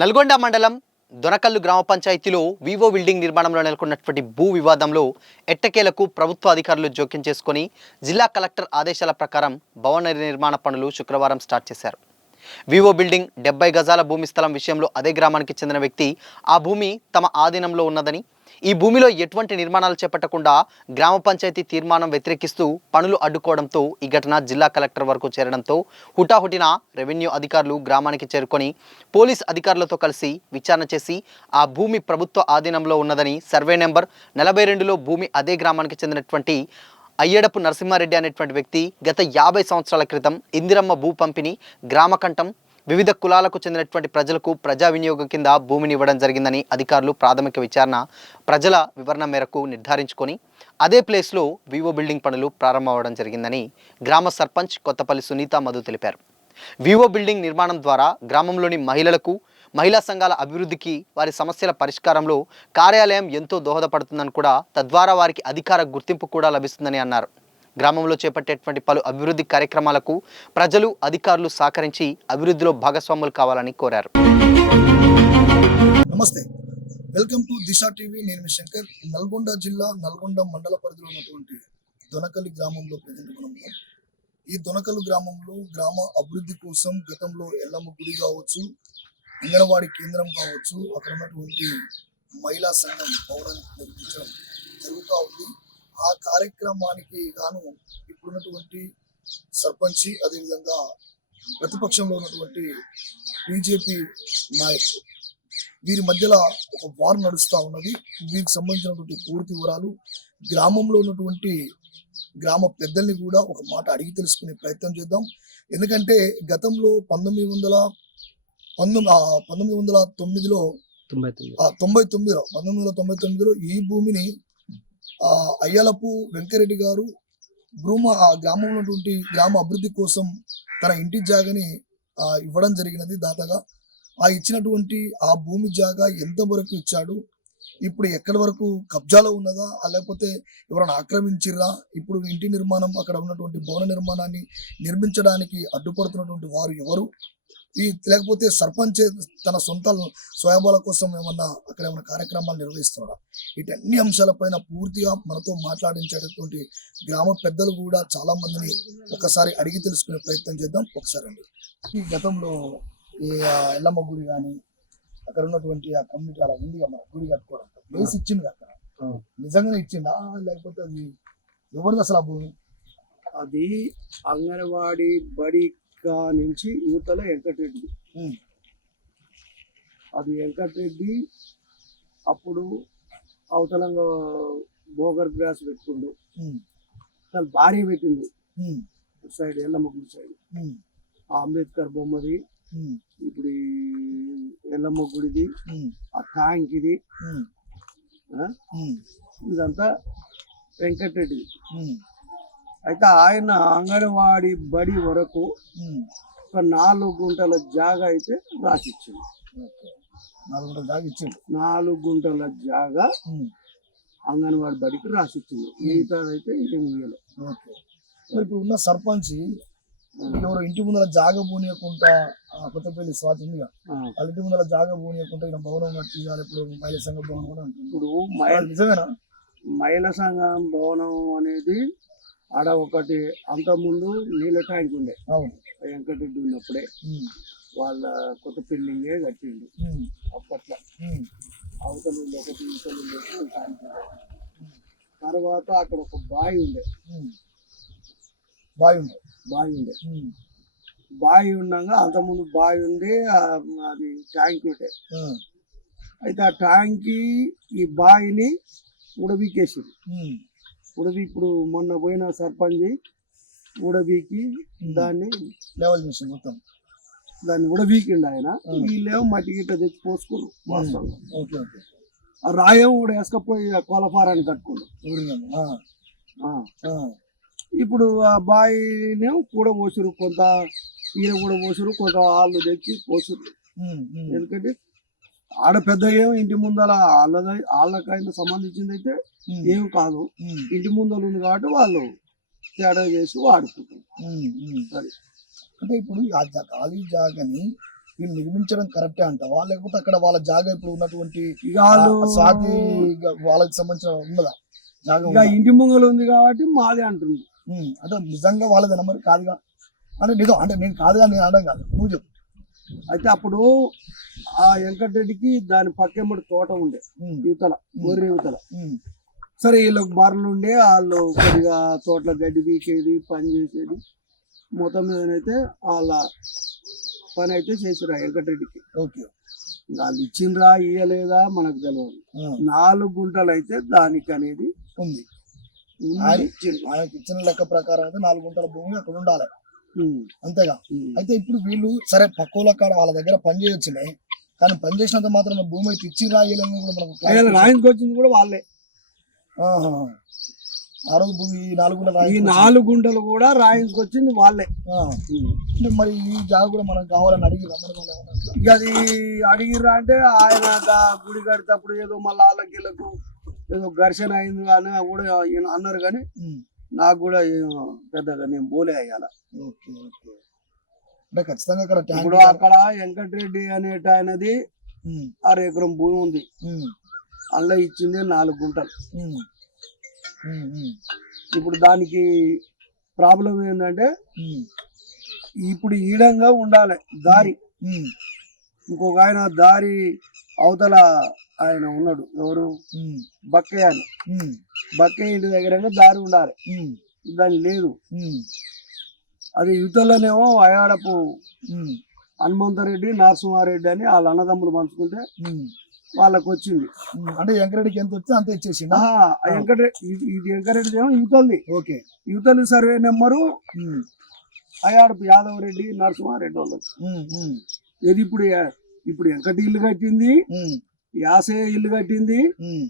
నల్గొండ మండలం దొనకల్లు గ్రామ పంచాయతీలో వివో బిల్డింగ్ నిర్మాణంలో నెలకొన్నటువంటి భూ వివాదంలో ఎట్టకేలకు ప్రభుత్వ అధికారులు జోక్యం చేసుకొని జిల్లా కలెక్టర్ ఆదేశాల ప్రకారం భవన నిర్మాణ పనులు శుక్రవారం స్టార్ట్ చేశారు. వివో బిల్డింగ్ 70 గజాల భూమి స్థలం విషయంలో అదే గ్రామానికి చెందిన వ్యక్తి ఆ భూమి తమ ఆధీనంలో ఉన్నదని, ఈ భూమిలో ఎటువంటి నిర్మాణాలు చేపట్టకుండా గ్రామ పంచాయతీ తీర్మానం వ్యతిరేకిస్తూ పనులు అడ్డుకోవడంతో ఈ ఘటన జిల్లా కలెక్టర్ వరకు చేరడంతో హుటాహుటిన రెవెన్యూ అధికారులు గ్రామానికి చేరుకొని పోలీస్ అధికారులతో కలిసి విచారణ చేసి ఆ భూమి ప్రభుత్వ ఆధీనంలో ఉన్నదని, సర్వే నెంబర్ 42లో భూమి అదే గ్రామానికి చెందినటువంటి అయ్యడపు నరసింహారెడ్డి అనేటువంటి వ్యక్తి గత 50 సంవత్సరాల క్రితం ఇందిరమ్మ భూ పంపిణీ గ్రామకంఠం వివిధ కులాలకు చెందినటువంటి ప్రజలకు ప్రజా వినియోగం కింద భూమిని ఇవ్వడం జరిగిందని అధికారులు ప్రాథమిక విచారణ ప్రజల వివరణ మేరకు నిర్ధారించుకొని అదే ప్లేస్లో వివో బిల్డింగ్ పనులు ప్రారంభమవడం జరిగిందని గ్రామ సర్పంచ్ కొత్తపల్లి సునీత మధు తెలిపారు. వివో బిల్డింగ్ నిర్మాణం ద్వారా గ్రామంలోని మహిళలకు, మహిళా సంఘాల అభివృద్ధికి, వారి సమస్యల పరిష్కారంలో కార్యాలయం ఎంతో దోహదపడుతుందని కూడా, తద్వారా వారికి అధికార గుర్తింపు కూడా లభిస్తుందని అన్నారు. గ్రామంలో చేపట్టేటువంటి పలు అభివృద్ధి కార్యక్రమాలకు ప్రజలు, అధికారులు సహకరించి అభివృద్ధిలో భాగస్వాములు కావాలని కోరారు. నమస్తే, వెల్కమ్ టు దిశ టీవీ. నేను మీ శంకర్. నల్గొండ జిల్లా నల్గొండ మండల పరిధిలో ఉన్నటువంటి దొనకల్లి గ్రామంలో ప్రజెంట్ మనం ఉన్నాం. ఈ దొనకల్లు గ్రామంలో గ్రామ అభివృద్ధి కోసం గతంలో ఎల్లమ్మ గుడి కావచ్చు, అంగన్వాడీ కేంద్రం కావచ్చు, అక్కడ ఉన్నటువంటి మహిళా సంఘం భవనాన్ని నిర్మించడం జరుగుతూ ఉంది. ఆ కార్యక్రమానికి గాను ఇప్పుడున్నటువంటి సర్పంచి, అదేవిధంగా ప్రతిపక్షంలో ఉన్నటువంటి బీజేపీ నాయకులు, వీరి మధ్యలో ఒక వార్ నడుస్తూ ఉన్నది. వీరికి సంబంధించినటువంటి పూర్తి వివరాలు, గ్రామంలో ఉన్నటువంటి గ్రామ పెద్దల్ని కూడా ఒక మాట అడిగి తెలుసుకునే ప్రయత్నం చేద్దాం. ఎందుకంటే గతంలో 1999లో ఈ భూమిని అయ్యలపు వెంకరెడ్డి గారు ఆ గ్రామంలో ఉన్నటువంటి గ్రామ అభివృద్ధి కోసం తన ఇంటి జాగాని ఇవ్వడం జరిగినది దాతగా. ఆ ఇచ్చినటువంటి ఆ భూమి జాగా ఎంతవరకు ఇచ్చాడు, ఇప్పుడు ఎక్కడి వరకు కబ్జాలో ఉన్నదా, లేకపోతే ఎవరైనా ఆక్రమించిర్రా, ఇప్పుడు ఇంటి నిర్మాణం, అక్కడ ఉన్నటువంటి భవన నిర్మాణాన్ని నిర్మించడానికి అడ్డుపడుతున్నటువంటి వారు ఎవరు, లేకపోతే సర్పంచ్ తన సొంత స్వయాబాల కోసం అక్కడ ఏమైనా కార్యక్రమాలు నిర్వహిస్తున్నాడా, వీటన్ని అంశాలపైన పూర్తిగా మనతో మాట్లాడించేటటువంటి గ్రామ పెద్దలు కూడా చాలా మందిని ఒకసారి అడిగి తెలుసుకునే ప్రయత్నం చేద్దాం. ఒకసారి అండి, ఈ గతంలో ఈ ఎల్లమ్మ గుడి కానీ అక్కడ ఉన్నటువంటి ఆ కమ్యూనిటీ అలా ఉంది మన గుడి కట్టుకోవడం ప్లేస్ ఇచ్చింది అక్కడ, నిజంగానే ఇచ్చిందా లేకపోతే అది ఎవరిది అసలు ఆ భూమి? అది అంగన్వాడీ బడి నుంచి యువతల వెంకటరెడ్డి. అది వెంకటరెడ్డి అప్పుడు అవతలంగా బోగర్ గ్రాస్ పెట్టుకుండు, అసలు భార్య పెట్టిండు సైడ్, ఎల్లమ్మ గుడి సైడ్. ఆ అంబేద్కర్ బొమ్మది, ఇప్పుడు ఎల్లమ్మ గుడిది, ఆ ట్యాంక్ ఇది, ఇదంతా వెంకటరెడ్డి. అయితే ఆయన అంగన్వాడీ బడి వరకు ఒక 4 గుంటల జాగా అయితే రాసిచ్చింది. 4 గుంటల జాగా అంగన్వాడీ బడికి రాసిచ్చింది, మిగతాదైతే ఏం ఇవ్వలేదు. ఇప్పుడు ఉన్న సర్పంచ్ ఎవరో ఇంటి ముందర జాగా పూనియకుండా, కొత్తపల్లి స్వాతి ఉంది, వాళ్ళ ఇంటి ముందర జాగా పూనియకుండా ఇలా భవనం కట్టియాలి, ఇప్పుడు మహిళా సంఘ భవనం కూడా ఉంటుంది. ఇప్పుడు నిజమేనా? మహిళా సంఘం భవనం అనేది ఆడ ఒకటి అంతకుముందు నీళ్ళ ట్యాంక్ ఉండే, వెంకటరెడ్డి ఉన్నప్పుడే వాళ్ళ కొత్త బిల్డింగే కట్టిండు. అప్పట్లో అవతల ఒకటి ట్యాంక్. తర్వాత అక్కడ ఒక బావి ఉండే, బావి ఉండగా అంతకుముందు బావి ఉండి అది ట్యాంక్ ఉంటే, అయితే ఆ ట్యాంక్ ఈ బావిని ఉడబీకేసింది. ఇప్పుడు మొన్న పోయిన సర్పంచ్ ఉడబీకి దాన్ని లెవెల్ చేసి మొత్తం దాన్ని ఉడబీకిండు ఆయన. వీళ్ళేమో మట్టి గిట్ట తెచ్చి పోసుకున్నారు వాస్తవంగా. ఆ రాయం కూడా వేసుకపోయి కోలఫారాన్ని కట్టుకున్నారు. ఇప్పుడు ఆ బాయిని కూడా పోసురు, కొంత ఈయన కూడా పోసురు, కొంత వాళ్ళు తెచ్చి పోసురు. ఎందుకంటే ఆడ పెద్ద ఏమో ఇంటి ముందర వాళ్ళకైనా సంబంధించింది అయితే ఏం కాదు, ఇంటి ముందర ఉంది కాబట్టి వాళ్ళు తేడా చేసి వాడుకుంటారు. సరే, అంటే ఇప్పుడు ఆ ఖాళీ జాగాని వీళ్ళు నిర్మించడం కరెక్టే అంటావా, లేకపోతే అక్కడ వాళ్ళ జాగా ఇప్పుడు ఉన్నటువంటి ఇక వాళ్ళు స్వాతి వాళ్ళకి సంబంధించిన ఉన్నదా జాగా ఇక ఉందా? ఇంటి ముంగలు ఉంది కాబట్టి మాది అంటుంది. అంటే నిజంగా వాళ్ళదేనా మరి? కాదుగా అంటే నిజం, అంటే నేను కాదుగా నేను అనడం కాదు, నువ్వు చెప్పు. అయితే అప్పుడు ఆ వెంకటరెడ్డికి దాని పక్కెంబడి తోట ఉండే యువతల, గొర్రె యువతల. సరే వీళ్ళకి బర్రెలు ఉండే, వాళ్ళు కొద్దిగా తోటలో గడ్డి పీకేది, పని చేసేది. మొత్తం మీదనైతే వాళ్ళ పని అయితే చేసిరా వెంకటరెడ్డికి. ఓకే. వాళ్ళు ఇచ్చిండ్రా ఇయ్యలేదా మనకు తెలియదు. 4 గుంటలు అయితే దానికి అనేది ఉంది. ఉంది, ఇచ్చిండ్రు. ఆయనకి ఇచ్చిన లెక్క ప్రకారం అయితే 4 గుంటల భూమి అక్కడ ఉండాలి, ఉమ్, అంతేగా. ఉమ్. అయితే ఇప్పుడు వీళ్ళు సరే పక్కుల కాడ వాళ్ళ దగ్గర పని చేయొచ్చినాయి, కానీ పని చేసినంత మాత్రం భూమి అయితే ఇచ్చి రాయాలని కూడా మనకు ఆయన clarity. రాయించుకు వచ్చింది కూడా వాళ్ళే. ఆహా. ఆ రోజు భూమి 4 గుంటలు ఈ రాయించుకొచ్చి- 4 గుంటలు కూడా రాయించుకొచ్చింది వాళ్ళే. ఆ. అంటే మరి ఈ జాగా కూడా మనకు కావాలని అడిగి రమ్మని వాళ్ళు ఏమన్నా అట్లా? ఇక అది అడిగిర్రా అంటే ఆయన గుడి కడితేప్పుడు ఏదో మళ్ళీ వాళ్ళకి ఏదో ఘర్షణ అయింది అని కూడా ఈయన అన్నారు. కానీ ఉమ్. నాకు కూడా ఏం పెద్దగా నేను పోలే అయ్యాల. Okay okay. అంటే ఖచ్చితంగా అక్కడ ట్యాంక్ ఇప్పుడు అక్కడ వెంకటరెడ్డి అనేట ఆయనది 6 ఎకరం భూమి ఉంది. అందులో ఇచ్చింది 4 గుంటలు. ఇప్పుడు దానికి ప్రాబ్లం ఏంటంటే ఇప్పుడు ఈడంగా ఉండాలి దారి. ఇంకొక ఆయన దారి అవతల ఆయన ఉన్నాడు, ఎవరు, బక్కయ్య అని. బక్కయ్య ఇంటి దగ్గర దారి ఉండాలి, దాని లేదు. అది యువతలోనేమో అయాడపు హనుమంతరెడ్డి, నరసింహారెడ్డి అని వాళ్ళ అన్నదమ్ములు పంచుకుంటే వాళ్ళకి వచ్చింది. అంటే వెంకరెడ్డికి ఎంత వస్తే అంత ఇచ్చేసి వెంకటరెడ్డి, ఇది వెంకటరెడ్డి ఏమో యువతలది. ఓకే. యువతలి సర్వే నెంబరు అయాడపు యాదవ్ రెడ్డి, నరసింహారెడ్డి వాళ్ళది. ఇది ఇప్పుడు వెంకటి ఇల్లు కట్టింది, యాసే ఇల్లు కట్టింది,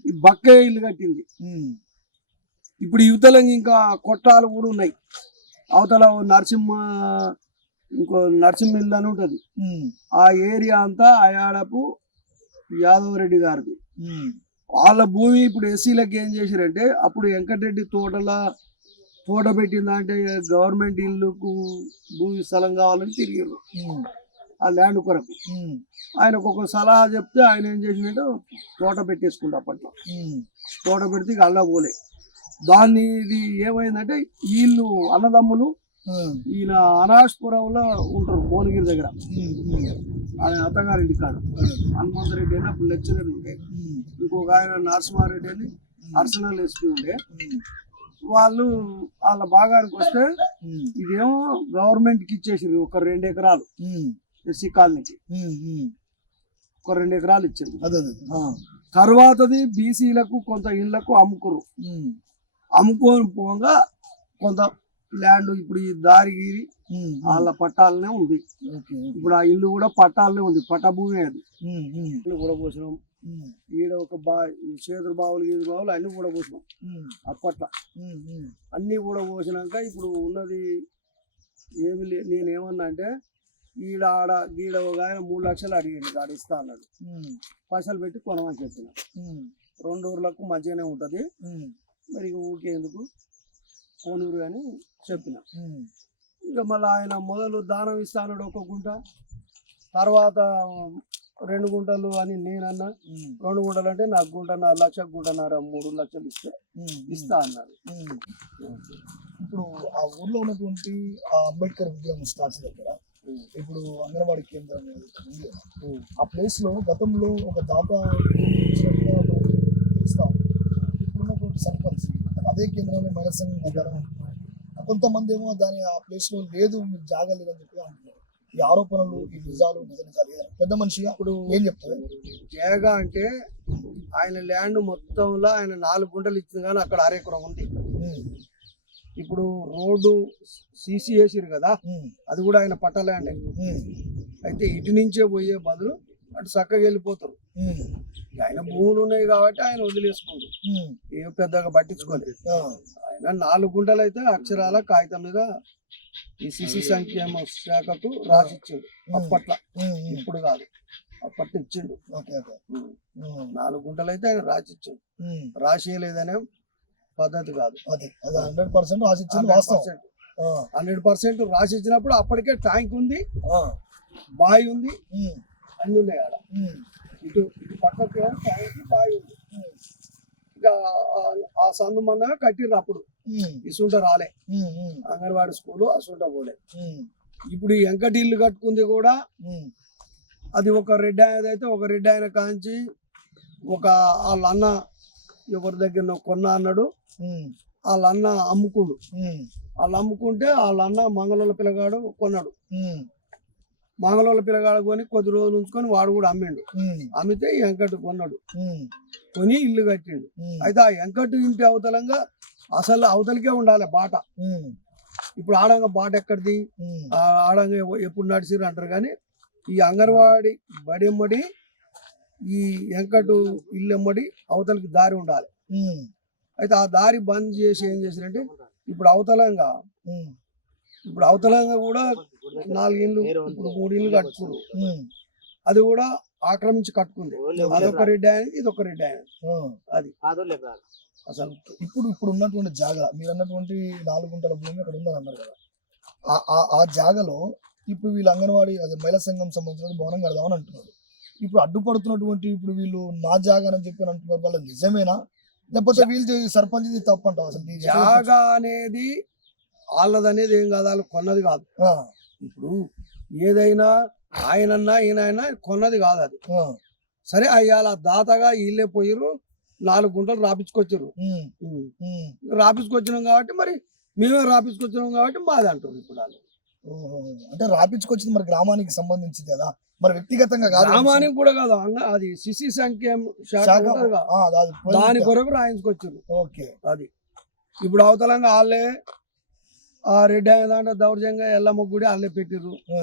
ఈ బక్కయ్య ఇల్లు కట్టింది. ఇప్పుడు యువతలంగా ఇంకా కొట్టాలు కూడా ఉన్నాయి. అవతల ఇంకో నరసింహ ఇల్లు అని ఉంటది. ఆ ఏరియా అంతా అయాడపు యాదవ్ రెడ్డి గారిది. వాళ్ళ భూమి ఇప్పుడు ఎస్సీలకు ఏం చేశారంటే, అప్పుడు వెంకటరెడ్డి తోట పెట్టిందా అంటే గవర్నమెంట్ ఇల్లుకు భూమి స్థలం కావాలని తిరిగారు ఆ ల్యాండ్ కొరకు. ఆయనకు ఒక సలహా చెప్తే ఆయన ఏం చేసిందంటే తోట పెట్టేసుకుంటా. అప్పట్లో తోట పెడితే ఇక అల్లా పోలే. దాన్ని ఇది ఏమైందంటే వీళ్ళు అన్నదమ్ములు ఈయన అనాష్పురంలో ఉంటారు, భువనగిరి దగ్గర. ఆయన అత్తగారింటి కాడు హనుమంతరెడ్డి అని అప్పుడు లెక్చరర్ ఉండే. ఇంకొక ఆయన నరసింహారెడ్డి అని అర్సనల్ ఎస్పీ ఉండే. వాళ్ళు వాళ్ళ భాగానికి వస్తే ఇదేమో గవర్నమెంట్ కి ఇచ్చేసారు ఒక 2 ఎకరాలు ఎస్సీ కాలనీకి. ఒక 2 ఎకరాలు ఇచ్చింది. తర్వాతది బీసీలకు కొంత ఇళ్లకు అమ్ముకొని పోగా కొంత ల్యాండ్ ఇప్పుడు ఈ దారిగిరి వాళ్ళ పట్టాలనే ఉంది. ఇప్పుడు ఆ ఇల్లు కూడా పట్టాలనే ఉంది, పట్టభూమి. అది ఇల్లు కూడా పోసినాం. ఈడ ఒక చేతులు బావులు, గీదు బావులు అన్ని కూడా పోసినాం అప్పట్లో. అన్ని కూడా పోసినాక ఇప్పుడు ఉన్నది ఏమి నేనేమన్నా అంటే ఆడ గీడ ఒక ఆయన 3 లక్షలు అడిగింది, ఆడ ఇస్తా అన్నాడు. పైసలు పెట్టి కొనమని చెప్పిన. 2 ఊర్లకు మంచిగానే ఉంటది, మరి ఊరికే ఎందుకు కోనూరు అని చెప్పిన. ఇంకా మళ్ళీ ఆయన మొదలు దానం ఇస్తా అన్నాడు 1 గుంట, తర్వాత 2 గుంటలు అని నేనన్నా. 2 గుంటలు అంటే నాకు 1.5 లక్ష, 1.5, 3 లక్షలు ఇస్తా అన్నారు. ఇప్పుడు ఆ ఊర్లో ఉన్నటువంటి ఆ అంబేద్కర్ విద్యా స్టాచ్యూ దగ్గర ఇప్పుడు అంగన్వాడీ కేంద్రం ఉంది. ఆ ప్లేస్ లో గతంలో ఒక దాత తెలుస్తాం. ఇప్పుడున్నటువంటి సర్పంచ్ అదే కేంద్రంలో మహిళా సంఘం దగ్గర కొంతమంది ఏమో దాని ఆ ప్లేస్ లో లేదు, మీకు జాగా లేదని చెప్పి అంటున్నారు. ఈ ఆరోపణలు, ఈ నిజాలు పెద్ద మనిషిగా ఇప్పుడు ఏం చెప్తారు? జాగా అంటే ఆయన ల్యాండ్ మొత్తంలో ఆయన 4 గుంటలు ఇచ్చింది, కానీ అక్కడ 6 ఎకరం ఉంది. ఇప్పుడు రోడ్డు సీసీ వేసిరు కదా, అది కూడా ఆయన పట్ట ల్యాండ్. అయితే ఇటు నుంచే పోయే బదులు అటు చక్కగా వెళ్ళిపోతారు. ఆయన భూములు ఉన్నాయి కాబట్టి ఆయన వదిలేసుకుంటారు, ఏం పెద్దగా పట్టించుకోలేదు. ఆయన 4 గుంటలు అయితే అక్షరాల కాగితం మీద ఈ శిశు సంక్షేమ శాఖకు రాసిచ్చిండు అప్పట్లో. ఇప్పుడు కాదు, అప్పట్లో ఇచ్చిండు. 4 గుంటలు అయితే ఆయన రాసిచ్చిండు. రాసేయలేదనే పద్ధతి కాదు. 100% రాసిచ్చింది వాస్తవం. 100% రాసిచ్చినప్పుడు అప్పటికే ట్యాంక్ ఉంది. బావి ఉంది, ఉమ్, అన్ని ఉన్నాయి ఆడ. ఉమ్, ఇటు పక్కకి ట్యాంక్ బావి ఉంది. ఇంకా ఆ సందు మందగా కట్టిర్రు అప్పుడు. ఉమ్, ఇసుంట రాలే, ఉమ్, ఉమ్, అంగన్వాడి స్కూలు అసుంట పోలే. ఉమ్, ఇప్పుడు ఈ వెంకటి ఇల్లు కట్టుకుంది కూడా ఉమ్, అది ఒక రెడ్డి ఆయనది అయితే ఒక రెడ్డి ఆయన కాంచి ఒక వాళ్ళ అన్న ఎవరి దగ్గర కొన్నా అన్నాడు. ఉమ్, వాళ్ళ అన్న అమ్ముకుండు. ఉమ్, వాళ్ళు అమ్ముకుంటే వాళ్ళ అన్న మంగళూరు పిల్లగాడు కొన్నాడు. ఉమ్, మంగళూరు పిల్లగాడు కొని కొద్ది రోజులు ఉంచుకొని వాడు కూడా అమ్మిండు. ఉమ్, అమ్మితే ఈ వెంకట్ కొన్నాడు, ఉమ్, కొని ఇల్లు కట్టిండు. ఉమ్, అయితే ఆ వెంకట్ ఇంటి అవతలంగా అసలు అవతలికే ఉండాలి బాట. ఉమ్, ఇప్పుడు ఆడంగా బాట ఎక్కడిది, ఉమ్, ఆడంగా ఎప్పుడు నడిచిర్రు అంటారు. కానీ ఈ అంగన్వాడి బడెమ్మడి ఈ వెంకటు ఇల్లెమ్మడి అవతలికి దారి ఉండాలి. ఉమ్, అయితే ఆ దారి బంద్ చేసి ఏం చేసిరంటే ఇప్పుడు అవతలంగా ఉమ్, కూడా 4 ఇళ్ళు, ఇప్పుడు 3 ఇళ్ళు కట్టుకున్నారు. ఉమ్, అది కూడా ఆక్రమించి కట్టుకుంది. అదొక రెడ్డి ఆయన, ఇదొక రెడ్డి ఆయన. ఉమ్. అది అసలు ఇప్పుడు ఉన్నటువంటి జాగా మీరు అన్నటువంటి 4 గుంటల భూమి అక్కడ ఉందని అన్నారు కదా, ఆ జాగాలో ఇప్పుడు వీళ్ళు అంగన్వాడీ అదే మహిళా సంఘం సంబంధించిన భవనం కడదామని అంటున్నారు. ఇప్పుడు అడ్డుపడుతున్నటువంటి ఇప్పుడు వీళ్ళు నా జాగా అని చెప్పి అంటున్నారు, వాళ్ళ నిజమేనా లేకపోతే వీళ్ళు సర్పంచ్ తప్పు అంటావు? అసలు ఇది ఎట్లా జాగా అనేది వాళ్ళది అనేది ఏం కాదు, వాళ్ళు కొన్నది కాదు. ఆ, ఇప్పుడు ఏదైనా ఆయనన్నా ఈయన కొన్నది కాదు అది. ఆ, సరే అయ్యాల దాతగా వీళ్ళే పోయిర్రు, 4 గుంటలు రాపించుకొచ్చారు. ఉమ్, ఉమ్, రాపించుకొచ్చినాం కాబట్టి మరి మేమే రాపించుకొచ్చినాం కాబట్టి మాది అంటారు ఇప్పుడు వాళ్ళు. ఓహో. అంటే రాపించుకొచ్చింది మరి గ్రామానికి సంబంధించింది కదా, మరి వ్యక్తిగతంగా కాదు. గ్రామానికి కూడా కాదు, అది శిశు సంఖ్యం శాఖ శాఖ ఉంటది కదా, ఆ, అది పోయింది. దాని కొరకు రాయించుకొచ్చారు. ఓకే. అది ఇప్పుడు అవతలంగా వాళ్ళే ఆ రెడ్డి ఆయన దాంట్లో దౌర్జంగా ఎల్లమ్మ గుడి వాళ్ళే పెట్టిర్రు. ఆ,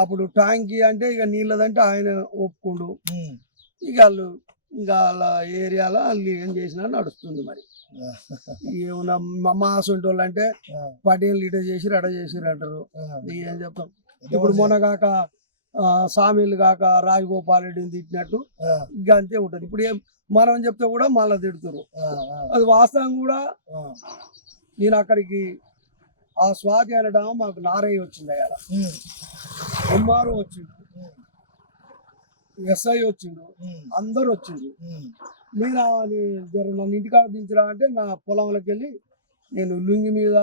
అప్పుడు ట్యాంకీ అంటే ఇక నీళ్ళదంటే ఆయన ఒప్పుకుండు. ఉమ్, ఇక వాళ్ళు ఇంకా వాళ్ళ ఏరియాలో వాళ్ళు ఏం చేసినా నడుస్తుంది. మరి ఏమన్నా మా సొంటి వాళ్ళు అంటే ఆ, పటేళ్ళు ఇట చేసిరు అట చేసిరు అంటారు. ఆ. ఏం చెప్తాం. ఇప్పుడు మొన్న కాక సామీలు కాక రాజగోపాల్ రెడ్డిని తిట్టినట్టు ఆ, ఇంకా అంతే ఉంటది. ఇప్పుడు ఏం మనం చెప్తే కూడా మళ్ళీ తిడుతురు. ఆ, ఆ, అది వాస్తవం కూడా. ఆ. నేను అక్కడికి ఆ స్వాతి అనడం మాకు నారయ్య వచ్చింది, అయ్యాల ఉమ్, ఎంఆర్ఓ వచ్చిండు, ఎస్ఐ వచ్చిండు, ఉమ్, అందరు వచ్చిండ్రు. ఉమ్, నేను నన్ను ఇంటికాడ దించరా అంటే నా పొలంలోకి వెళ్ళి నేను లుంగి మీద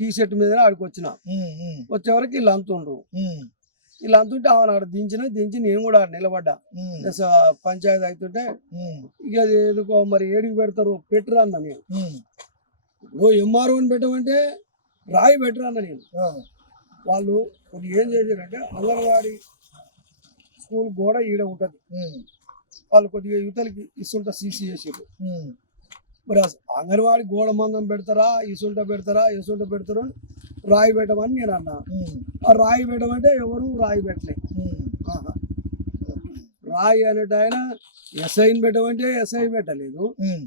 టీ షర్ట్ మీద ఆడికి వచ్చిన. ఉమ్, ఉమ్, వచ్చే వరకు వీళ్ళు అంతుండ్రు. ఉమ్, వీళ్ళు అంతుంటే ఆమె ఆడ దించి నేను కూడా ఆడ నిలబడ్డా. ఉమ్, పంచాయతీ అవుతుంటే ఉమ్, ఇక అది ఎందుకో మరి ఏడికి పెడతారు పెట్టరు అన్న నేను. ఉమ్, ఇప్పుడు ఎంఆర్ఓని పెట్టమంటే రాయి పెట్టరు అన్న నేను. ఆ, వాళ్ళు కొద్దిగా ఏం చేశారంటే అంగన్వాడీ స్కూల్ గోడ ఈడ ఉంటుంది, ఉమ్, వాళ్ళు కొద్దిగా యువతలకి ఇసుంట సీసీ చేసారు. ఉమ్, మరి అంగన్వాడీ గోడ మందం పెడతారా ఇసుంట పెడతారు అని రాయి పెట్టమని నేను అన్నా. ఉమ్, ఆ రాయి పెట్టమంటే ఎవరు రాయి పెట్టలే. ఉమ్, ఆహా. రాయి అనేట ఆయన ఎస్ఐని పెట్టమంటే ఎస్ఐ పెట్టలేదు, ఉమ్,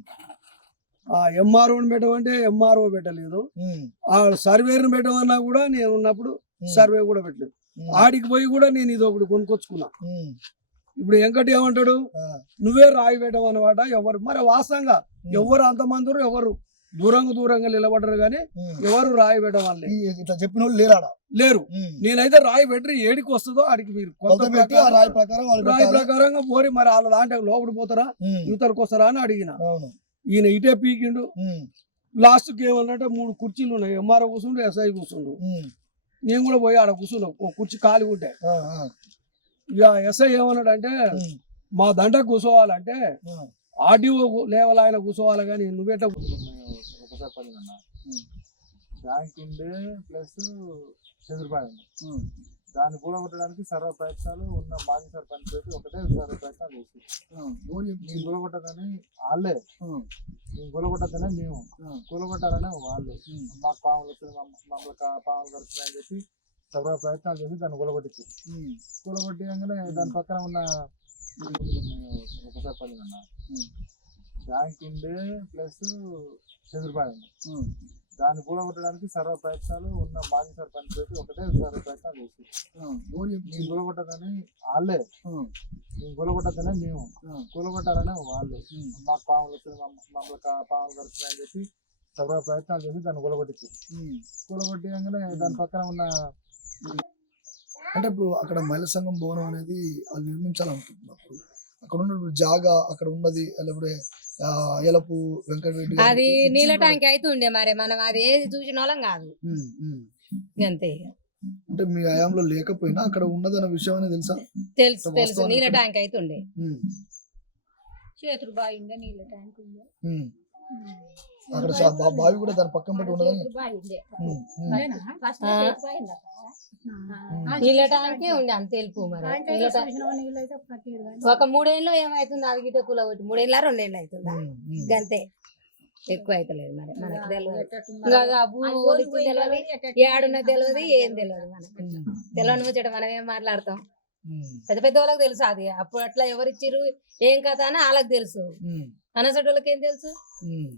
ఆ ఎంఆర్ఓని పెట్టమంటే ఎంఆర్ఓ పెట్టలేదు, ఉమ్, ఆ సర్వేని పెట్టమన్నా కూడా నేను ఉన్నప్పుడు సర్వే కూడా పెట్టలేదు. ఉమ్, ఆడికి పోయి కూడా నేను ఇది ఒకటి కొనుక్కొచ్చుకున్నా. ఉమ్, ఇప్పుడు వెంకటి ఏమంటాడు, ఆ, నువ్వే రాయి పెట్టడం అనమాట. ఎవరు మరి వాస్తవంగా ఎవరు అంతమంది ఎవరు దూరంగా నిలబడరు కానీ ఉమ్. ఎవరు రాయి పెట్టడం వల్లే ఇట్లా చెప్పిన వాళ్ళు లేరాడ. లేరు. ఉమ్, నేనైతే రాయి పెట్టి ఏడికి వస్తుందో ఆడికి మీరు కొలత పెట్టి ఆ రాయి ప్రకారం వాళ్ళు రాయి పెట్టాలి. ప్రకారంగా పోరి మరి వాళ్ళ దాంట్లో లోపడి పోతారా ఉమ్, యువతలకు వస్తారా అని అడిగిన. అవును. ఈయన ఇటే పీకిండు. ఉమ్, లాస్ట్కి ఏమన్నంటే 3 కుర్చీలు ఉన్నాయి, ఎంఆర్ఓ కూర్చుండు, ఎస్ఐ కూర్చుండు. ఉమ్, నేను కూడా పోయి ఆడ కూర్చున్నా, ఒక కుర్చీ ఖాళీ ఉంటే. ఆ, ఆ, ఇక ఎస్ఐ ఏమన్నాడు అంటే ఉమ్, మా దండ కూర్చోవాలంటే ఆ, ఆర్డీఓ లేవల్ ఆయన కూర్చోవాలి కానీ నువ్వేట బ్యాంక్ ఉండే ప్లస్ చదురుపాయ ఉమ్, దాన్ని కూడా కొట్టడానికి సర్వ ప్రయత్నాలు ఉన్న మాజీ సర్పంచ్ పెట్టి ఒకటే సర్వ ప్రయత్నాలు చేసి ఉమ్, ఎవరు చెప్పి- మేము కూలగొట్టదని వాళ్ళే, ఉమ్, మేము కూలగొట్టదనే మేము, ఉమ్, కూలగొట్టాలనే వాళ్ళు. ఉమ్, మాకు పాములు వస్తుంది, మమ్మల్ని పాములు కలుస్తున్నాయని చెప్పి సర్వ ప్రయత్నాలు చేసి దాన్ని కూలగొట్టించి ఉమ్, కూలగొట్టిగానే దాని పక్కన ఉన్న ఉప సర్పంచ్ అన్న ఉమ్, బ్యాంక్ ఉండే ప్లస్ చదురుపాయ ఉమ్, దాన్ని కూలగొట్టడానికి సర్వ ప్రయత్నాలు ఉన్న మాజీ సర్పంచ్ పెట్టి ఒకటే సర్వ ప్రయత్నాలు చేసి ఉమ్, ఎవరు చెప్పి- మేము కూలగొట్టదని వాళ్ళే, ఉమ్, మేము కూలగొట్టదనే మేము, ఉమ్, కూలగొట్టాలనే వాళ్ళు. ఉమ్, మాకు పాములు వస్తుంది, మమ్మల్ని పాములు కలుస్తున్నాయని చెప్పి సర్వ ప్రయత్నాలు చేసి దాన్ని కూలగొట్టించి ఉమ్, కూలగొట్టిగానే దాని పక్కన ఉన్న అంటే ఇప్పుడు అక్కడ మహిళా సంఘం భవనం అనేది వాళ్ళు నిర్మించాలనుకుంటున్నప్పుడు అక్కడ ఉన్నప్పుడు జాగా అక్కడ ఉన్నది లేకపోతే అయ్యలపు వెంకటరెడ్డి గారు అది ఇచ్చిన నీళ్ళ కాడ- ట్యాంక్ అయితే ఉండే మరి మనం అది ఏది చూసిన వాళ్ళం కాదు ఉమ్, ఉమ్. అంతే ఇక. అంటే మీ హయాంలో లేకపోయినా అక్కడ ఉన్నదన్న విషయం అనేది తెలుసా? తెలుసు తెలుసు వాస్తవానికి నీళ్ళ ఇక్కడ- ట్యాంక్ అయితే ఉండే ఉమ్, చేతులు బావి ఉండే నీళ్ళ ట్యాంక్ ఉండే ఉమ్. అక్కడ బావి కూడా దాని పక్కన పెట్టి ఉన్నదని బావి ఉండే ఉమ్, ఉమ్. నీళ్ళ ట్యాంకే ఉండే అంత తెలుపు మరి నీళ్ళ ట్యాంక్ ఒక 3 ఏళ్ళు ఏమైతుంది అది గిట్ట కూల కొట్టి 3 ఏళ్ళ 2 ఏళ్ళు అవుతుందా ఉమ్, ఉమ్. అంతే ఎక్కువ అవుతలేదు మరి మనకు తెలియదు ఇంకా ఆ భూమి ఓలిచ్చింది తెలియదు ఏడున్నది తెలియదు ఏం తెలియదు మనకు తెలియని ముచ్చట మనం ఏం మాట్లాడతాం ఉమ్, పెద్ద పెద్ద వాళ్ళకి తెలుసు అది అప్పుడు అట్లా ఎవరిచ్చిర్రు ఏం కథ అని వాళ్ళకి తెలుసు ఉమ్, అనసటి వాళ్ళకి ఏం తెలుసు ఉమ్.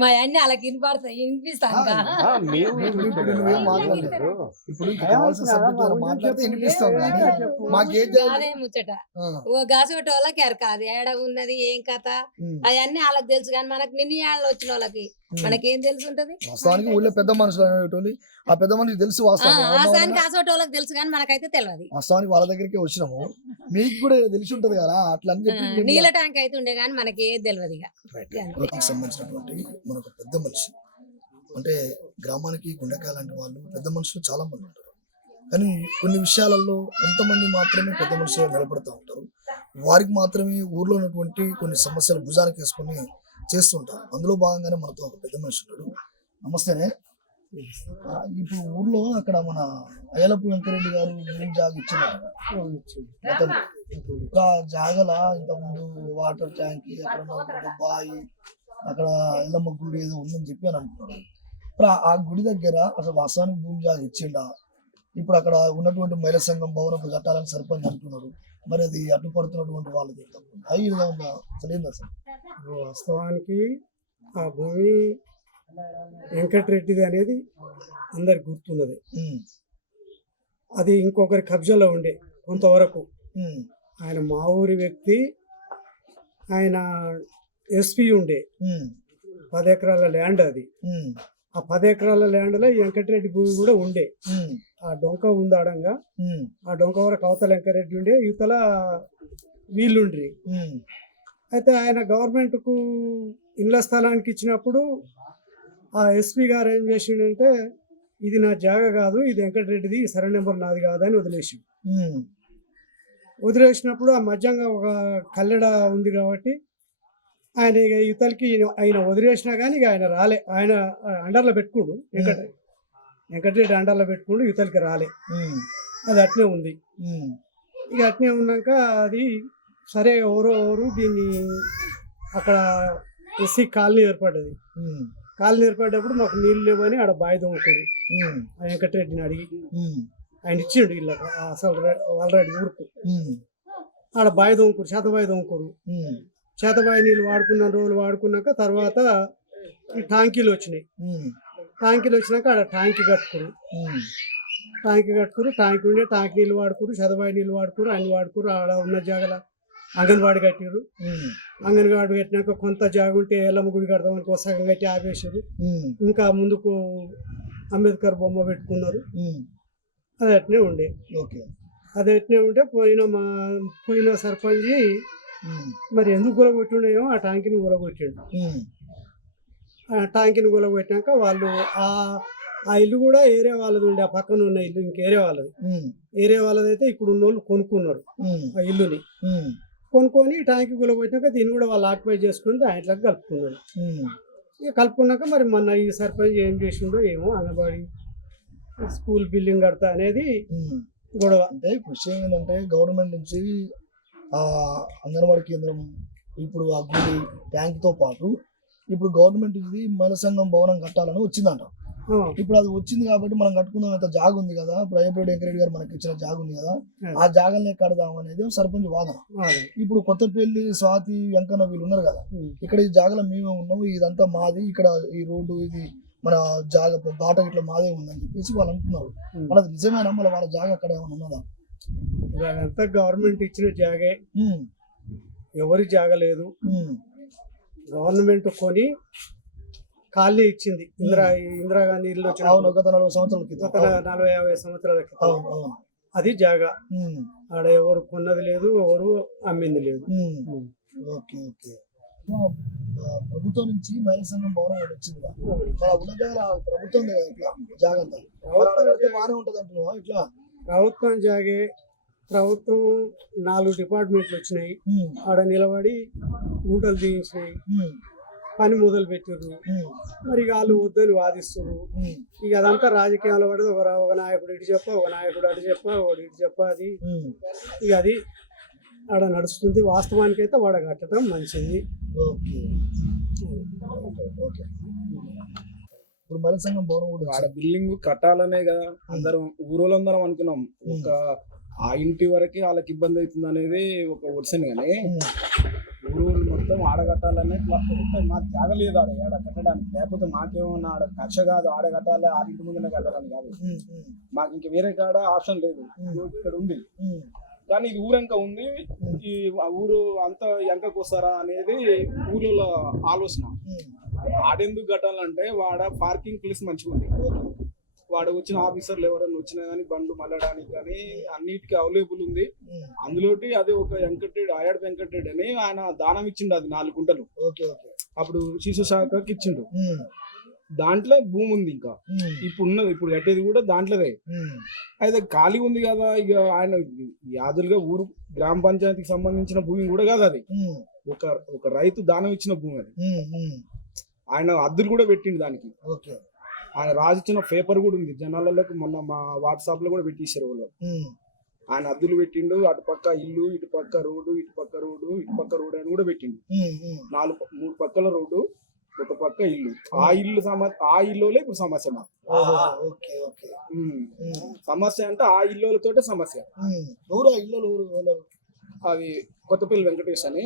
మా అన్ని వాళ్ళకి వినిపిస్తాను నువ్వేం మాట్లాడలేదు. ఇప్పుడు ఇంకా కావాల్సిన సబ్జెక్ట్ ద్వారా మాట్లాడితే వినిపిస్తాం కానీ మాకేం తెలియదు. అదే ముచ్చట ఆ, ఓ గాసు పెట్టే వాళ్ళకి ఎరక అది ఏడ ఉన్నది ఏం కథ ఉమ్. అవన్నీ వాళ్ళకి తెలుసు కానీ మనకి నిన్న ఏళ్ళు వచ్చిన వాళ్ళకి మనకేం తెలిసి ఉంటది వాస్తవానికి ఊళ్ళో పెద్ద మనుషులు అనేటోళ్ళు ఆ పెద్ద మనిషి తెలుసు వాస్తవానికి ఆసానికి ఆసోటి వాళ్ళకి తెలుసు కానీ మనకైతే తెలియదు వాస్తవానికి వాళ్ళ దగ్గరికి వచ్చినాము మీకు కూడా తెలిసి ఉంటది కదా అట్లా అని చెప్పి మేము నీళ్ళ ట్యాంక్ అయితే ఉండే కానీ మనకి ఏది తెలియదు ఇక రైట్. కులకి సంబంధించినటువంటి మనకు పెద్ద మనిషి అంటే గ్రామానికి గుండెకాయ లాంటి వాళ్ళు పెద్ద మనుషులు చాలా మంది ఉంటారు కానీ కొన్ని విషయాలలో కొంతమంది మాత్రమే పెద్ద మనుషులు నిలబడుతూ ఉంటారు వారికి మాత్రమే ఊర్లో ఉన్నటువంటి కొన్ని సమస్యలు భుజానికి వేసుకొని చేస్తుంటారు అందులో భాగంగానే మనతో ఒక పెద్ద మనిషి ఉన్నాడు. నమస్తేనే. ఇప్పుడు ఊర్లో అక్కడ మన అయ్యలపు వెంకరెడ్డి గారు భూమి జాగ ఇచ్చినారు గతంలో. ఇప్పుడు ఆ జాగల ఇంతకుముందు వాటర్ ట్యాంక్ అక్కడ ఉన్న బాయి అక్కడ ఎల్లమ్మ గుడి ఏదో ఉందని చెప్పి అని అంటున్నాడు. ఇప్పుడు ఆ గుడి దగ్గర అసలు వాస్తవానికి భూమి జాగ ఇచ్చిండా? ఇప్పుడు అక్కడ ఉన్నటువంటి మహిళా సంఘం భవనం కట్టాలని సర్పంచ్ అంటున్నాడు. మరి అది అడ్డుపడుతున్నటువంటి వాళ్ళది అవి ఉందా అసలు ఏంది అసలు? వాస్తవానికి ఆ భూమి వెంకటరెడ్డిది అనేది అందరికి గుర్తున్నది. ఉమ్, అది ఇంకొకరి కబ్జాలో ఉండే కొంతవరకు. ఉమ్, ఆయన మా ఊరి వ్యక్తి, ఆయన ఎస్పీ ఉండే. ఉమ్, 10 ఎకరాల ల్యాండ్ అది. ఉమ్, ఆ 10 ఎకరాల ల్యాండ్లో ఈ వెంకటరెడ్డి భూమి కూడా ఉండే. ఉమ్, ఆ డొంక ఉందాడంగా ఉమ్, ఆ డొంక వరకు అవతల వెంకటరెడ్డి ఉండే, యువతల వీళ్ళుండ్రి. ఉమ్, అయితే ఆయన గవర్నమెంట్కు ఇళ్ల స్థలానికి ఇచ్చినప్పుడు ఆ ఎస్పీ గారు ఏం చేసిండంటే ఇది నా జాగ కాదు, ఇది వెంకటరెడ్డిది, ఈ సర్వే నెంబర్ నాది కాదని వదిలేసి ఉమ్, వదిలేసినప్పుడు ఆ మధ్యంగా ఒక కల్లెడ ఉంది కాబట్టి ఆయన ఇక యువతలకి ఆయన వదిలేసినా కానీ ఇక ఆయన రాలే. ఆయన అండర్లో పెట్టుకుండు, వెంకటరెడ్డి అండర్లో పెట్టుకుండు, యువతలకి రాలే. ఉమ్, అది అట్నే ఉంది. ఉమ్, ఇక అట్నే ఉన్నాక అది సరే ఎవరు దీన్ని అక్కడ ఎస్సీ కాలనీ ఏర్పడ్డది. ఉమ్, కాలనీ ఏర్పడ్డప్పుడు మాకు నీళ్ళు లేవని ఆడ బావి దొంగకూరు ఉమ్, ఆ వెంకటరెడ్డిని అడిగి ఉమ్, ఆయన ఇచ్చిండు ఇళ్ళ అసలు ఆల్రెడీ ఊరుకు ఉమ్, ఆడ బావి దొంగకూరు, చేతబావి దొంగకూరు. ఉమ్, చేతబావి నీళ్ళు వాడుకున్న రోజులు వాడుకున్నాక తర్వాత ఈ టాంకీలు వచ్చినాయి. ఉమ్, టాంకీలు వచ్చినాక ఆడ టాంకీ కట్టుకురు. ఉమ్, టాంకీ కట్టుకురు, టాంకీ ఉండే టాంకీ నీళ్ళు వాడుకురు, చేతబావి నీళ్ళు వాడుకురు, అన్ని వాడుకురు. ఆడ ఉన్న జాగల అంగన్వాడి కట్టిరు. ఉమ్, అంగన్వాడి కట్టినాక కొంత జాగ ఉంటే ఎల్లమ్మ గుడి కడతామని సగం కట్టి ఆపేసారు. ఉమ్, ఇంకా ముందుకు అంబేద్కర్ బొమ్మ పెట్టుకున్నారు. ఉమ్, అది అట్నే ఉండే. ఓకే. అది అట్నే ఉంటే పోయిన సర్పంచ్ ఉమ్, మరి ఎందుకు గులగొట్టిండేమో ఆ ట్యాంకీని గులగొట్టిండు. ఉమ్, ఆ ట్యాంకీని గులగొట్టినాక వాళ్ళు ఆ ఇల్లు కూడా ఏరియా వాళ్ళది ఉండే, ఆ పక్కన ఉన్న ఇల్లు ఇంక ఏరియా వాళ్ళది. ఉమ్, ఏరియా వాళ్ళది అయితే ఇప్పుడు ఉన్న వాళ్ళు కొనుక్కున్నారు ఉమ్, ఆ ఇల్లుని. ఉమ్, కొనుక్కొని ట్యాంకీ గులగొట్టినాక దీన్ని కూడా వాళ్ళు ఆక్యుపై చేసుకుని దాంట్లోకి కలుపుకున్నారు. ఉమ్, ఇక కలుపుకున్నాక మరి మొన్న ఈ సర్పంచ్ ఏం చేసిండో ఏమో, అంగన్వాడీ స్కూల్ బిల్డింగ్ కడతా అనేది ఉమ్. గొడవ. అంటే ఇప్పుడు విషయం ఏంటంటే గవర్నమెంట్ నుంచి ఆ అంగన్వాడీ కేంద్రం ఇప్పుడు ఆ గుడి ట్యాంక్తో పాటు ఇప్పుడు గవర్నమెంట్ ఇది మహిళా సంఘం భవనం కట్టాలని వచ్చిందంట. ఇప్పుడు అది వచ్చింది కాబట్టి మనం కట్టుకుందాం, ఇంత జాగ ఉంది కదా, ఇప్పుడు అయ్యపరెడ్డి వెంకరెడ్డి గారు మనకి ఇచ్చిన జాగ ఉంది కదా, ఆ జాగల్ని కడదాం అనేది సర్పంచ్ వాదన. ఇప్పుడు కొత్తపల్లి స్వాతి వెంకన్న వీళ్ళు ఉన్నారు కదా, ఇక్కడ ఈ జాగలో మేమే ఉన్నాము, ఇదంతా మాది, ఇక్కడ ఈ రోడ్డు ఇది మన జాగ బాట ఇట్లా మాదే ఉందని చెప్పేసి వాళ్ళు అంటున్నారు. మనది నిజమేనా? మళ్ళీ వాళ్ళ జాగ అక్కడ ఏమైనా ఉన్నదా? అదంతా గవర్నమెంట్ ఇచ్చిన జాగే, ఉమ్, ఎవరి జాగ లేదు. ఉమ్, గవర్నమెంట్ కొని కాలనీ ఇచ్చింది ఇందిరాగాంధీ ఇల్లు వచ్చిన అవును, గత 40 సంవత్సరాల క్రితం. గత 40-50 సంవత్సరాల క్రితం అవును, అవును. అది జాగా. ఉమ్, ఆడ ఎవరు కొన్నది లేదు, ఎవరు అమ్మింది లేదు. ఉమ్. Okay, okay. ప్రభుత్వం నుంచి మహిళా సంఘం భవనం ఒకటి వచ్చింది కదా. మన ఉన్న జాగా ప్రభుత్వం ఇట్లా జాగ్రత్త బాగానే ఉంటది అంటున్నావా ఇట్లా? ప్రభుత్వం జాగే, ప్రభుత్వం 4 డిపార్ట్మెంట్లు వచ్చినాయి, ఆడ నిలబడి గుంటలు తీయించినాయి, పని మొదలు పెట్టారు. మరి ఇక వాళ్ళు వద్దని వాదిస్తున్నారు. ఇక అదంతా రాజకీయాలు పడదు. ఒక నాయకుడు ఇటు చెప్ప, ఒక నాయకుడు అటు చెప్ప, ఒకటి ఇటు చెప్ప. అది ఇక అది ఆడ నడుస్తుంది. వాస్తవానికి అయితే వాడ కట్టడం మంచిది. Okay, okay. ఇప్పుడు మహిళా సంఘం భవనం కూడా ఆడ బిల్డింగ్ కట్టాలనే కదా అందరం ఊరోళ్ళందరం అనుకున్నాం. ఒక ఆ ఇంటి వరకే వాళ్ళకి ఇబ్బంది అవుతుంది అనేది ఒక వర్షన్ కానీ ఊరు మొత్తం ఆడ కట్టాలనే మాకు జాగలేదు ఆడ కట్టడానికి. లేకపోతే మాకేమన్నా ఆడ కక్ష కాదు, ఆడ కట్టాలి, ఆ ఇంటి ముందునే కట్టాలని కాదు. మాకు ఇంక వేరే కాడ ఆప్షన్ లేదు. ఇక్కడ ఉంది కానీ ఇది ఊరంక ఉంది. ఈ ఊరు అంతా ఎంకకు వస్తారా అనేది ఊళ్ళో ఆలోచన. ఆడెందుకు కట్టాలంటే వాడ పార్కింగ్ ప్లేస్ మంచిగా ఉంది. వాడు వచ్చిన ఆఫీసర్లు ఎవరైనా వచ్చినా కానీ బండ్లు మళ్ళడానికి కానీ అన్నిటికీ అవైలబుల్ ఉంది. అందులోటి అది ఒక ఆయాడ వెంకటరెడ్డి అని ఆయన దానం ఇచ్చిండు. అది 4 గుంటలు అప్పుడు శిశు శాఖకి ఇచ్చిండు. దాంట్లో భూమి ఉంది. ఇంకా ఇప్పుడు కట్టేది కూడా దాంట్లోదే. అయితే ఖాళీ ఉంది కదా. ఇక ఆయన యాదులుగా ఊరు గ్రామ పంచాయతీకి సంబంధించిన భూమి కూడా కాదు అది. ఒక రైతు దానం ఇచ్చిన భూమి అది. ఆయన అద్దులు కూడా పెట్టిండు దానికి. ఆయన రాసిచ్చిన పేపర్ కూడా ఉంది. జనాలకు మొన్న మా వాట్సాప్ లో కూడా పెట్టేశారు వాళ్ళు. ఆయన అద్దులు పెట్టిండు. అటుపక్క ఇల్లు, ఇటుపక్క రోడ్డు, ఇటుపక్క రోడ్డు అని కూడా పెట్టిండు. 3 పక్కల రోడ్డు, ఒక పక్క ఇల్లు. ఆ ఇల్లులో ఇప్పుడు సమస్య మాకు. సమస్య అంటే ఆ ఇల్లులతోటే సమస్య. అది కొత్తపల్లి వెంకటేష్ అని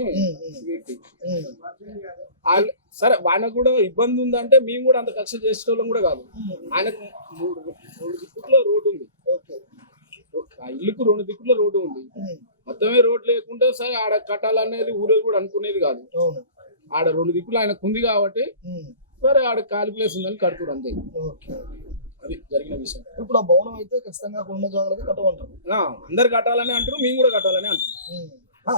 వ్యక్తి. సరే ఆయన కూడా ఇబ్బంది ఉందంటే మేము కూడా అంత కక్ష చేసేటోళ్ళం కూడా కాదు. ఆయనకు 2 దిక్కుల రోడ్డు ఉంది. ఆ ఇల్లుకు 2 దిక్కుల రోడ్డు ఉంది. మొత్తమే రోడ్ లేకుంటే సరే ఆడ కట్టాలనేది ఊళ్ళో కూడా అనుకునేది కాదు. ఆడ 2 దిక్కులు ఆయనకు ఉంది కాబట్టి సరే ఆడ ఖాళీ ప్లేస్ ఉందని కడుతురు అంతే. అది జరిగిన విషయం. ఇప్పుడు ఆ భవనం అయితే ఖచ్చితంగా ఉన్న జాగ్రత్తగా కట్టమంటారు. అందరు కట్టాలని అంటారు, మేము కూడా కట్టాలని అంటున్నాం.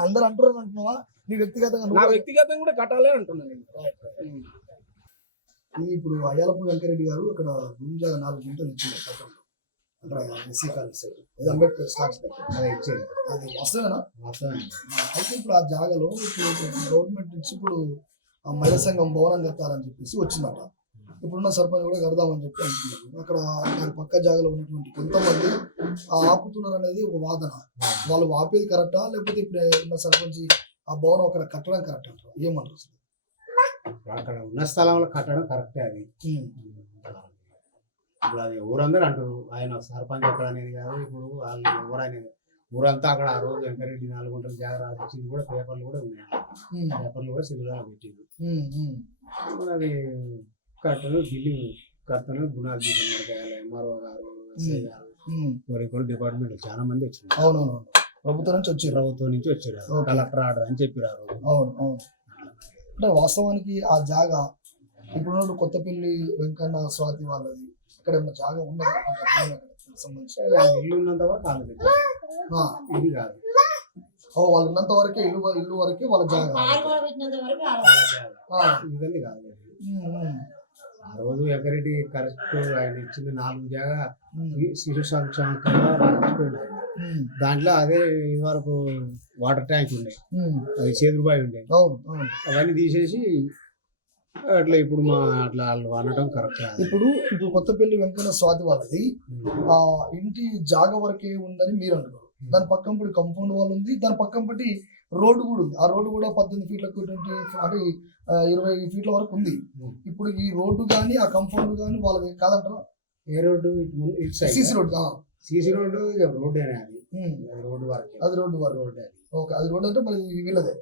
అందరు అంటారు అంటున్నావా? నీ వ్యక్తిగతంగా? నా వ్యక్తిగతంగా కూడా కట్టాలని అంటున్నాను నేను. ఇప్పుడు అయ్యాలపు వెంకరెడ్డి గారు అక్కడ భూమి జాగా 4 గుంటలు ఇచ్చింది అక్కడ SC college side, Ambedkar stocks ఇచ్చేది. అది వస్తుందనా? అయితే ఇప్పుడు ఆ జాగాలో ఇప్పుడు గవర్నమెంట్ నుంచి ఇప్పుడు మహిళా సంఘం భవనం కట్టాలని చెప్పేసి వచ్చిందట. ఇప్పుడున్న సర్పంచ్ కూడా కడదామని చెప్పి అంటున్నారు. అక్కడ దాని పక్క జాగాలో ఉన్నటువంటి కొంతమంది ఆపుతున్నారు అనేది ఒక వాదన. వాళ్ళు ఆపేది కరెక్టా, లేకపోతే ఇప్పుడు ఉన్న సర్పంచ్ ఆ భవనం అక్కడ కట్టడం కరెక్ట్ అంటారు? ఏమంటారు అసలు? అక్కడ ఉన్న స్థలంలో కట్టడం కరెక్టే. అది ఇప్పుడు అది ఊరందరూ అంటారు. ఆయన సర్పంచ్ ఎక్కడ అనేది కాదు. ఇప్పుడు వాళ్ళు ఎవరనేది ఊరంతా అక్కడ ఆ రోజు వెంకరెడ్డి 4 గుంటల జాగ్రత్త వచ్చింది కూడా పేపర్లు కూడా ఉన్నాయి. పేపర్లు కూడా సిల్లుగా పెట్టింది. అది కట్టను బిల్డింగ్ కట్టను గుణాలు తీసుకున్నారు. ఎంఆర్ఓ గారు, ఎస్ఐ గారు, కొన్ని డిపార్ట్మెంట్ చాలా మంది వచ్చింది. అవునవును, ప్రభుత్వం నుంచి వచ్చారు. కలెక్టర్ ఆర్డర్ అని చెప్పారు. అవును. అంటే వాస్తవానికి ఆ జాగా ఇప్పుడు కొత్తపల్లి వెంకన్న స్వాతి వాళ్ళది ఇక్కడ ఏమన్నా జాగా ఉన్నది సంబంధించి? ఇల్లు ఉన్నంత వరకు ఇది కాదు. వాళ్ళు ఉన్నంత వరకే ఇల్లు వరకే వాళ్ళ జాగా ఇదండి కాదు. ఆ రోజు వెంకరెడ్డి కరెక్ట్ ఆయన ఇచ్చింది 4 జాగా శిశు సంక్షేమ దాంట్లో అదే ఇది వరకు వాటర్ ట్యాంక్ ఉండే, అది చేదురుబాయి ఉండే. అవన్నీ తీసేసి అట్లా ఇప్పుడు అట్లా వాళ్ళు అనడం కరెక్ట్. ఇప్పుడు కొత్తపల్లి వెంకన్న స్వాతి వాళ్ళది ఆ ఇంటి జాగా వరకే ఉందని మీరు అంటున్నారు. దాని పక్కన పడి కంపౌండ్ వాల్ ఉంది, దాని పక్కన పట్టి రోడ్డు కూడా ఉంది. ఆ రోడ్డు కూడా 18 ఫీట్లకు 20 ఫీట్ల వరకు ఉంది. ఇప్పుడు ఈ రోడ్డు కానీ ఆ కంపౌండ్ కానీ వాళ్ళది కాదంటారా? ఏ road? CC road. CC road road అది రోడ్డు వరకు. అది రోడ్డు వరకు. ఓకే, అది రోడ్డు అంటే మరి వీళ్ళదే.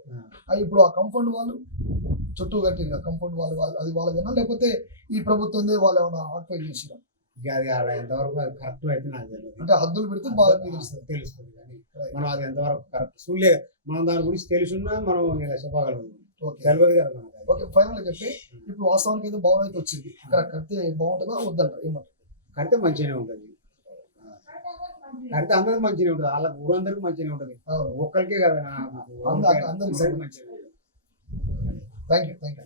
ఇప్పుడు ఆ కంపౌండ్ వాళ్ళు చుట్టూ కట్టిన కంపౌండ్ వాళ్ళు అది వాళ్ళదేనా, లేకపోతే ఈ ప్రభుత్వందే వాళ్ళు ఏమైనా ఆక్యుపై చేసినా? ఇక అది ఎంతవరకు అది కరెక్ట్ అయితే నాకు తెలియదు. అంటే హద్దులు పెడితే బాగా తెలుస్తుంది కానీ మనం అది ఎంతవరకు కరెక్ట్ చూడలేదు. మనం దాని గురించి తెలుసున్నా మనం ఇలా చెప్పగలం. ఓకే తెలియదు కదా మనకు. ఓకే ఫైనల్ చెప్పి ఇప్పుడు వాస్తవానికి అయితే భవనం అయితే వచ్చింది ఇక్కడ కడితే బాగుంటుందా వద్దంటారు ఏమంటారు? కడితే మంచిగానే ఉంటుంది, కడితే అందరికి మంచిగానే ఉంటుంది, వాళ్ళకి ఊరందరికి మంచిగానే ఉంటుంది, అవును. ఒక్కరికే కదా అందరికి మంచిగా. Thank you